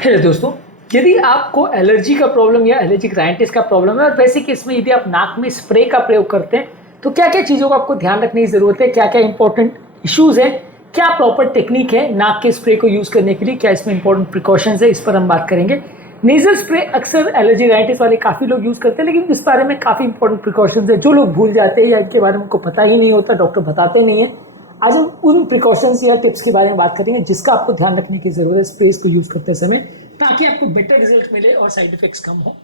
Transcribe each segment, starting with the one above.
Hello दोस्तों, यदि आपको एलर्जी का प्रॉब्लम या एलर्जिक राइनाइटिस का प्रॉब्लम है और वैसे केस में यदि आप नाक में स्प्रे का प्रयोग करते हैं तो क्या क्या चीज़ों का आपको ध्यान रखने की ज़रूरत है, क्या क्या इंपॉर्टेंट इश्यूज़ हैं, क्या प्रॉपर टेक्निक है नाक के स्प्रे को यूज़ करने के लिए, क्या इसमें इंपॉर्टेंट प्रिकॉशंस है, इस पर हम बात करेंगे। नेजल स्प्रे अक्सर एलर्जी राइनाइटिस वाले काफ़ी लोग यूज़ करते हैं, लेकिन इस बारे में काफ़ी इंपॉर्टेंट प्रिकॉशंस है जो लोग भूल जाते हैं या इनके बारे में उनको पता ही नहीं होता, डॉक्टर बताते नहीं है। आज हम उन प्रिकॉशंस या टिप्स के बारे में बात करेंगे जिसका आपको ध्यान रखने की जरूरत है स्प्रेस को यूज करते समय, ताकि आपको बेटर रिजल्ट मिले और साइड इफेक्ट्स कम हो।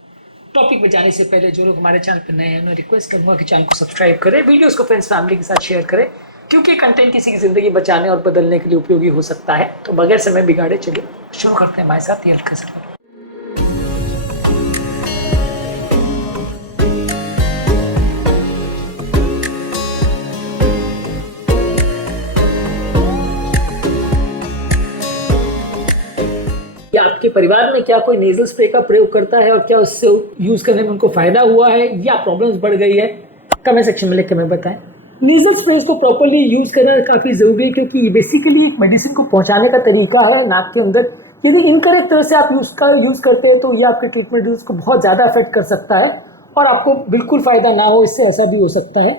टॉपिक में जाने से पहले जो लोग हमारे चैनल पर नए हैं, मैं रिक्वेस्ट करूंगा कि चैनल को सब्सक्राइब करें, वीडियोस को फ्रेंड्स फैमिली के साथ शेयर करें, क्योंकि कंटेंट किसी की जिंदगी बचाने और बदलने के लिए उपयोगी हो सकता है। तो बगैर समय बिगाड़े चलिए शुरू करते हैं हमारे साथ ये हल्का सफर। क्या आपके परिवार में क्या कोई नेजल स्प्रे का प्रयोग करता है और क्या उससे यूज करने में उनको फायदा हुआ है या प्रॉब्लम्स बढ़ गई है? कमेंट सेक्शन में लिख के हमें बताएं। नेजल स्प्रे को प्रॉपर्ली यूज करना काफी जरूरी है, क्योंकि बेसिकली एक मेडिसिन को पहुंचाने का तरीका है नाक के अंदर। यदि इनकरेक्ट तरह से आप यूज करते हैं तो ये आपके ट्रीटमेंट को बहुत ज्यादा अफेक्ट कर सकता है और आपको बिल्कुल फायदा ना हो, इससे ऐसा भी हो सकता है।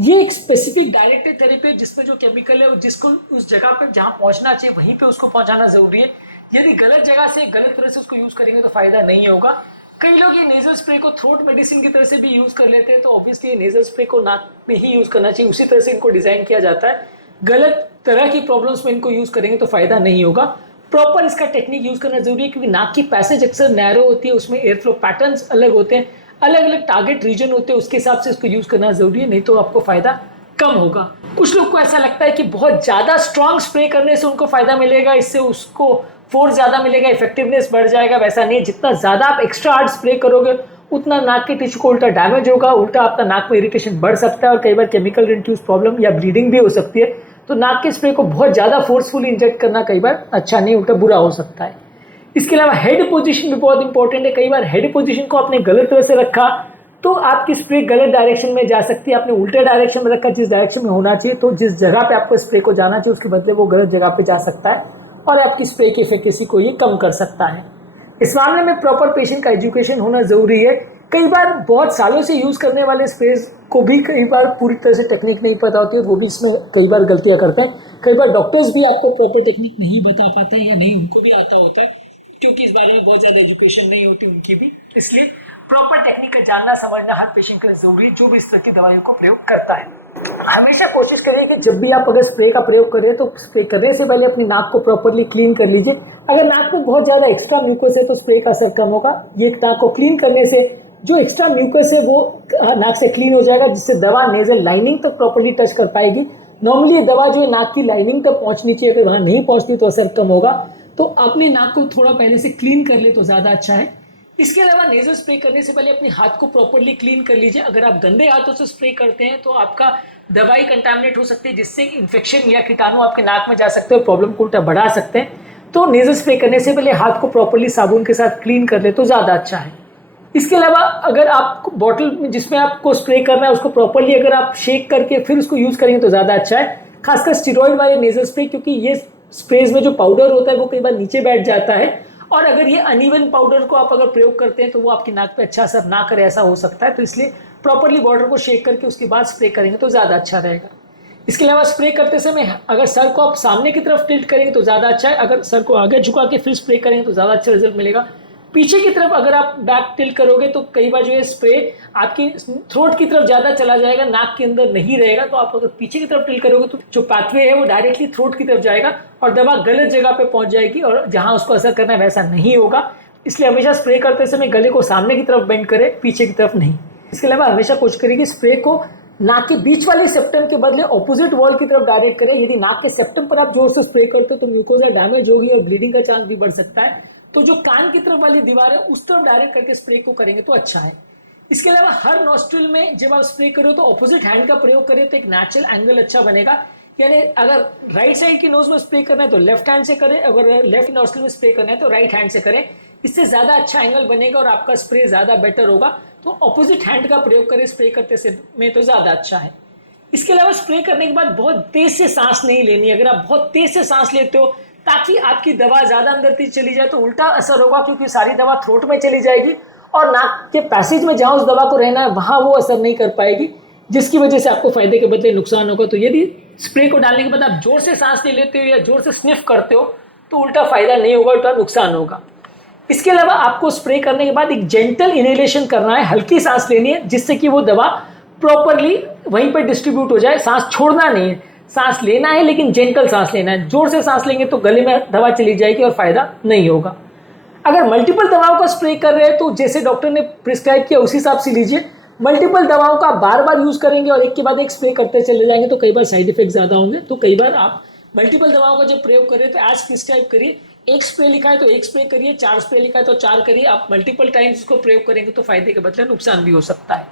ये एक स्पेसिफिक डायरेक्टेड थेरेपी है जिसमें जो केमिकल है जिसको उस जगह पे जहाँ पहुंचना चाहिए वहीं पे उसको पहुंचाना जरूरी है। यदि गलत जगह से गलत तरह से उसको यूज करेंगे तो फायदा नहीं होगा। कई लोग ये नेजल स्प्रे को थ्रोट मेडिसिन की तरह से भी यूज कर लेते हैं, तो ऑब्वियसली नेजल स्प्रे को नाक में ही यूज करना चाहिए, उसी तरह से इनको डिजाइन किया जाता है। गलत तरह की प्रॉब्लम्स में इनको यूज करेंगे तो फायदा नहीं होगा। प्रॉपर इसका टेक्निक यूज करना जरूरी है, क्योंकि नाक की पैसेज अक्सर नैरो होती है, उसमें एयर फ्लो पैटर्न्स अलग होते हैं, अलग अलग टारगेट रीजन होते हैं, उसके हिसाब से इसको यूज करना जरूरी है, नहीं तो आपको फायदा कम होगा। कुछ लोग को ऐसा लगता है कि बहुत ज्यादा स्ट्रॉन्ग स्प्रे करने से उनको फायदा मिलेगा, इससे उसको फोर्स ज्यादा मिलेगा, इफेक्टिवनेस बढ़ जाएगा। वैसा नहीं, जितना ज्यादा आप एक्स्ट्रा हार्ड स्प्रे करोगे उतना नाक के टिश्यू को उल्टा डैमेज होगा, उल्टा आपका नाक में इरिटेशन बढ़ सकता है और कई बार केमिकल इंड्यूस प्रॉब्लम या ब्लीडिंग भी हो सकती है। तो नाक के स्प्रे को बहुत ज्यादा फोर्सफुली इंजेक्ट करना कई बार अच्छा नहीं, उल्टा बुरा हो सकता है। इसके अलावा हेड पोजीशन भी बहुत इंपॉर्टेंट है। कई बार हेड पोजीशन को आपने गलत तरह से रखा तो आपकी स्प्रे गलत डायरेक्शन में जा सकती है। आपने उल्टे डायरेक्शन में रखा जिस डायरेक्शन में होना चाहिए, तो जिस जगह पे आपको स्प्रे को जाना चाहिए उसके बदले वो गलत जगह पे जा सकता है और आपकी स्प्रे की एफिकेसी को ये कम कर सकता है। इस मामले में प्रॉपर पेशेंट का एजुकेशन होना जरूरी है। कई बार बहुत सालों से यूज करने वाले स्प्रे को भी कई बार पूरी तरह से टेक्निक नहीं पता होती है, वो भी इसमें कई बार गलतियां करते हैं। कई बार डॉक्टर्स भी आपको प्रॉपर टेक्निक नहीं बता पाते हैं या नहीं उनको भी आता होता है, क्योंकि इस बारे में बहुत ज़्यादा एजुकेशन नहीं होती उनकी भी। इसलिए प्रॉपर टेक्निक का जानना समझना हर पेशेंट के लिए जरूरी है जो भी इस तरह की दवाइयों को प्रयोग करता है। हमेशा कोशिश करिए कि जब भी आप अगर स्प्रे का प्रयोग करें तो स्प्रे करने से पहले अपनी नाक को प्रॉपरली क्लीन कर लीजिए। अगर नाक में बहुत ज़्यादा एक्स्ट्रा म्यूकस है तो स्प्रे का असर कम होगा। ये नाक को क्लीन करने से जो एक्स्ट्रा म्यूकस है वो नाक से क्लीन हो जाएगा, जिससे दवा नेजल लाइनिंग तक प्रॉपरली टच कर पाएगी। नॉर्मली ये दवा जो है नाक की लाइनिंग तक पहुंचनी चाहिए, अगर वहां नहीं पहुंचती तो असर कम होगा। तो अपने नाक को थोड़ा पहले से क्लीन कर ले तो ज़्यादा अच्छा है। इसके अलावा नेजल स्प्रे करने से पहले अपने हाथ को प्रॉपरली क्लीन कर लीजिए। अगर आप गंदे हाथों से स्प्रे करते हैं तो आपका दवाई कंटामिनेट हो सकती है, जिससे इन्फेक्शन या कीटाणु आपके नाक में जा सकते हैं, प्रॉब्लम को उल्टा बढ़ा सकते हैं। तो नेजल स्प्रे करने से पहले हाथ को प्रॉपरली साबुन के साथ क्लीन कर ले तो ज़्यादा अच्छा है। इसके अलावा अगर आप बॉटल में जिसमें आपको स्प्रे करना है उसको प्रॉपरली अगर आप शेक करके फिर उसको यूज़ करेंगे तो ज़्यादा अच्छा है, खासकर स्टेरॉइड वाले नेजल स्प्रे, क्योंकि ये स्प्रेज में जो पाउडर होता है वो कई बार नीचे बैठ जाता है और अगर ये अनइवन पाउडर को आप अगर प्रयोग करते हैं तो वो आपकी नाक पे अच्छा असर ना करे, ऐसा हो सकता है। तो इसलिए प्रॉपरली वाटर को शेक करके उसके बाद स्प्रे करेंगे तो ज़्यादा अच्छा रहेगा। इसके अलावा स्प्रे करते समय अगर सर को आप सामने की तरफ टिल्ट करेंगे तो ज़्यादा अच्छा है, अगर सर को आगे झुका के फिर स्प्रे करेंगे तो ज़्यादा अच्छा रिजल्ट मिलेगा। पीछे की तरफ अगर आप बैक टिल्ट करोगे तो कई बार जो है स्प्रे आपकी थ्रोट की तरफ ज़्यादा चला जाएगा, नाक के अंदर नहीं रहेगा। तो आप अगर पीछे की तरफ टिल्ट करोगे तो जो पाथवे है वो डायरेक्टली थ्रोट की तरफ जाएगा और दवा गलत जगह पे पहुंच जाएगी और जहां उसको असर करना है वैसा नहीं होगा। इसलिए हमेशा स्प्रे करते समय गले को सामने की तरफ बेंड करें, पीछे की तरफ नहीं। इसके अलावा हमेशा कोशिश करें कि स्प्रे को नाक के बीच वाले सेप्टम के बदले ऑपोजिट वॉल की तरफ डायरेक्ट करें। यदि नाक के सेप्टम पर आप जोर से स्प्रे करते हो तो म्यूकोजा डैमेज होगी और ब्लीडिंग का चांस भी बढ़ सकता है। तो जो कान की तरफ वाली दीवार है उस तरफ डायरेक्ट करके स्प्रे को करेंगे तो अच्छा है। इसके अलावा हर नॉस्ट्रिल में जब आप स्प्रे करो तो ऑपोजिट हैंड का प्रयोग करें तो एक नेचुरल एंगल अच्छा बनेगा। यानी अगर राइट साइड की नोज में स्प्रे करना है तो लेफ्ट हैंड से करें, अगर लेफ्ट नॉस्ट्रिल में स्प्रे करना है तो राइट हैंड से करें। इससे ज्यादा अच्छा एंगल बनेगा और आपका स्प्रे ज्यादा बेटर होगा। तो ऑपोजिट हैंड का प्रयोग करें स्प्रे करते में तो ज्यादा अच्छा है। इसके अलावा स्प्रे करने के बाद बहुत तेज से सांस नहीं लेनी। अगर आप बहुत तेज से सांस लेते हो ताकि आपकी दवा ज़्यादा अंदर तक चली जाए तो उल्टा असर होगा, क्योंकि सारी दवा थ्रोट में चली जाएगी और नाक के पैसेज में जहाँ उस दवा को रहना है वहाँ वो असर नहीं कर पाएगी, जिसकी वजह से आपको फायदे के बदले नुकसान होगा। तो यदि स्प्रे को डालने के बाद आप जोर से सांस ले लेते हो या जोर से स्निफ करते हो तो उल्टा फायदा नहीं होगा, उल्टा नुकसान होगा। इसके अलावा आपको स्प्रे करने के बाद एक जेंटल इनहेलेशन करना है, हल्की सांस लेनी है, जिससे कि वो दवा प्रॉपरली वहीं पर डिस्ट्रीब्यूट हो जाए। सांस छोड़ना नहीं है, सांस लेना है लेकिन जेंटल सांस लेना है। जोर से सांस लेंगे तो गले में दवा चली जाएगी और फायदा नहीं होगा। अगर मल्टीपल दवाओं का स्प्रे कर रहे हैं तो जैसे डॉक्टर ने प्रिस्क्राइब किया उसी हिसाब से लीजिए। मल्टीपल दवाओं का बार बार यूज करेंगे और एक के बाद एक स्प्रे करते चले जाएंगे तो कई बार साइड इफेक्ट ज्यादा होंगे। तो कई बार आप मल्टीपल दवाओं का जब प्रयोग करें तो एज प्रिस्क्राइब करिए। एक स्प्रे लिखा है तो एक स्प्रे करिए, 4 स्प्रे लिखा है तो 4 करिए। आप मल्टीपल टाइम्स इसको प्रयोग करेंगे तो फायदे के बदले नुकसान भी हो सकता है।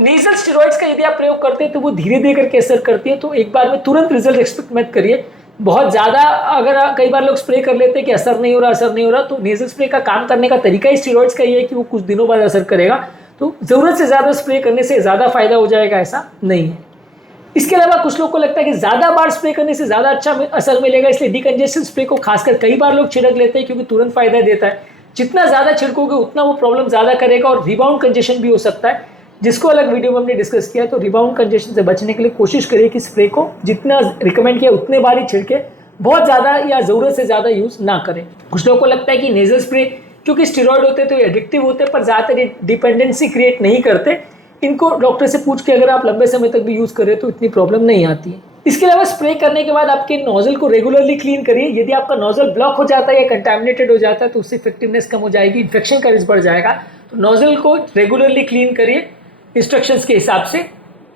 नेजल स्टेरॉइड्स का यदि आप प्रयोग करते हैं तो वो धीरे धीरे करके असर करती है, तो एक बार में तुरंत रिजल्ट एक्सपेक्ट मत करिए। बहुत ज़्यादा अगर कई बार लोग स्प्रे कर लेते हैं कि असर नहीं हो रहा, तो नेजल स्प्रे का काम करने का तरीका ही स्टेरॉइड्स का ये है कि वो कुछ दिनों बाद असर करेगा। तो ज़रूरत से ज़्यादा स्प्रे करने से ज़्यादा फायदा हो जाएगा, ऐसा नहीं है। इसके अलावा कुछ लोग को लगता है कि ज़्यादा बार स्प्रे करने से ज़्यादा अच्छा असर मिलेगा, इसलिए डिकंजेशन स्प्रे को खासकर कई बार लोग छिड़क लेते हैं क्योंकि तुरंत फायदा देता है। जितना ज़्यादा छिड़कोगे उतना वो प्रॉब्लम ज़्यादा करेगा और रिबाउंड कंजेशन भी हो सकता है, जिसको अलग वीडियो में हमने डिस्कस किया। तो रिबाउंड कंजेशन से बचने के लिए कोशिश करिए कि स्प्रे को जितना रिकमेंड किया उतने बार ही छिड़के, बहुत ज़्यादा या ज़रूरत से ज़्यादा यूज़ ना करें। कुछ लोगों को लगता है कि नेजल स्प्रे क्योंकि स्टेरॉइड होते हैं तो एडिक्टिव होते हैं, पर ज़्यादातर डिपेंडेंसी क्रिएट नहीं करते। इनको डॉक्टर से पूछ के अगर आप लंबे समय तक भी यूज़ करें तो इतनी प्रॉब्लम नहीं आती है। इसके अलावा स्प्रे करने के बाद आपके नोजल को रेगुलरली क्लीन करिए। यदि आपका नोजल ब्लॉक हो जाता है या कंटामिनेटेड हो जाता है तो उससे इफेक्टिवनेस कम हो जाएगी, इन्फेक्शन का रिस्क बढ़ जाएगा। तो नोजल को रेगुलरली क्लीन करिए इंस्ट्रक्शंस के हिसाब से।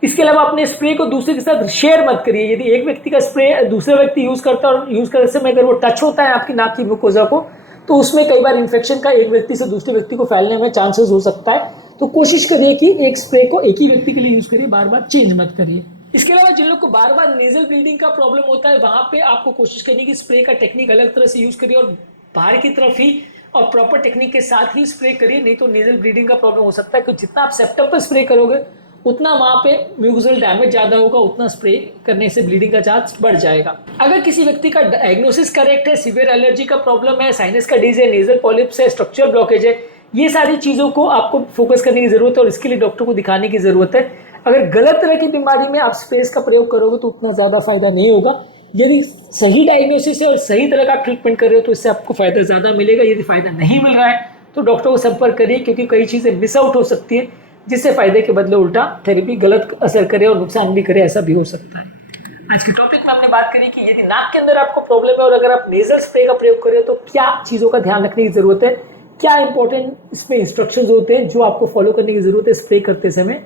इसके अलावा अपने स्प्रे को दूसरे के साथ शेयर मत करिए। यदि एक व्यक्ति का स्प्रे दूसरा व्यक्ति यूज करता है और यूज करते समय अगर वो टच होता है आपकी नाक की म्यूकोजा को तो उसमें कई बार इन्फेक्शन का एक व्यक्ति से दूसरे व्यक्ति को फैलने में चांसेस हो सकता है। तो कोशिश करिए कि एक स्प्रे को एक ही व्यक्ति के लिए यूज करिए, बार बार चेंज मत करिए। इसके अलावा जिन लोग को बार बार नेजल ब्लीडिंग का प्रॉब्लम होता है वहां पे आपको कोशिश करनी कि स्प्रे का टेक्निक अलग तरह से यूज करिए और बाहर की तरफ ही और प्रॉपर टेक्निक के साथ ही स्प्रे करिए, नहीं तो नेजल ब्लीडिंग का प्रॉब्लम हो सकता है। क्योंकि जितना आप सेप्टम पर स्प्रे करोगे उतना वहां पे म्यूकोजल डैमेज ज्यादा होगा, उतना स्प्रे करने से ब्लीडिंग का चांस बढ़ जाएगा। अगर किसी व्यक्ति का डायग्नोसिस करेक्ट है, सीवियर एलर्जी का प्रॉब्लम है, साइनस का डिजीज है, नेजल पॉलिप्स है, स्ट्रक्चरल ब्लॉकेज है, ये सारी चीजों को आपको फोकस करने की जरूरत है और इसके लिए डॉक्टर को दिखाने की जरूरत है। अगर गलत तरह की बीमारी में आप स्प्रे का प्रयोग करोगे तो उतना ज्यादा फायदा नहीं होगा। यदि सही डायग्नोसिस है और सही तरह का ट्रीटमेंट कर रहे हो तो इससे आपको फायदा ज्यादा मिलेगा। यदि फायदा नहीं मिल रहा है तो डॉक्टर को संपर्क करिए, क्योंकि कई चीजें मिस आउट हो सकती है जिससे फायदे के बदले उल्टा थेरेपी गलत असर करे और नुकसान भी करे, ऐसा भी हो सकता है। आज के टॉपिक में हमने बात करी कि यदि नाक के अंदर आपको प्रॉब्लम है और अगर आप नेजल स्प्रे का प्रयोग करें तो क्या चीज़ों का ध्यान रखने की जरूरत है, क्या इंपॉर्टेंट इसमें इंस्ट्रक्शंस होते हैं जो आपको फॉलो करने की जरूरत है स्प्रे करते समय।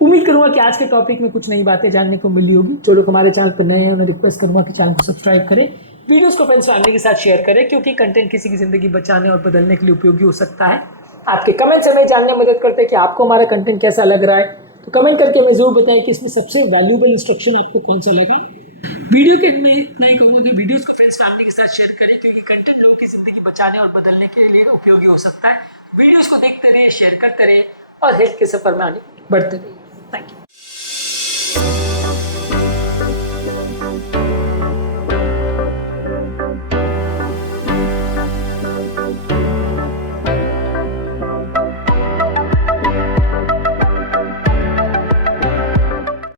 उम्मीद करूंगा कि आज के टॉपिक में कुछ नई बातें जानने को मिली होगी। जो लोग हमारे चैनल पर नए हैं उन्हें रिक्वेस्ट करूंगा कि चैनल को सब्सक्राइब करें, वीडियोस को फ्रेंड्स फैमिली के साथ शेयर करें, क्योंकि कंटेंट किसी की जिंदगी बचाने और बदलने के लिए उपयोगी हो सकता है। आपके कमेंट्स हमें जानने में मदद करते हैं कि आपको हमारा कंटेंट कैसा लग रहा है। तो कमेंट करके हमें जरूर बताएं कि इसमें सबसे वैल्यूएबल इंस्ट्रक्शन आपको कौन सा लगा। वीडियो के में इतना ही कहूँगा कि वीडियोस को फ्रेंड्स फैमिली के साथ शेयर करें, क्योंकि कंटेंट लोगों की जिंदगी बचाने और बदलने के लिए उपयोगी हो सकता है। वीडियोस को देखते रहिए, शेयर करते रहिए और हेल्थ के सफर में आगे बढ़ते रहिए। Thank you.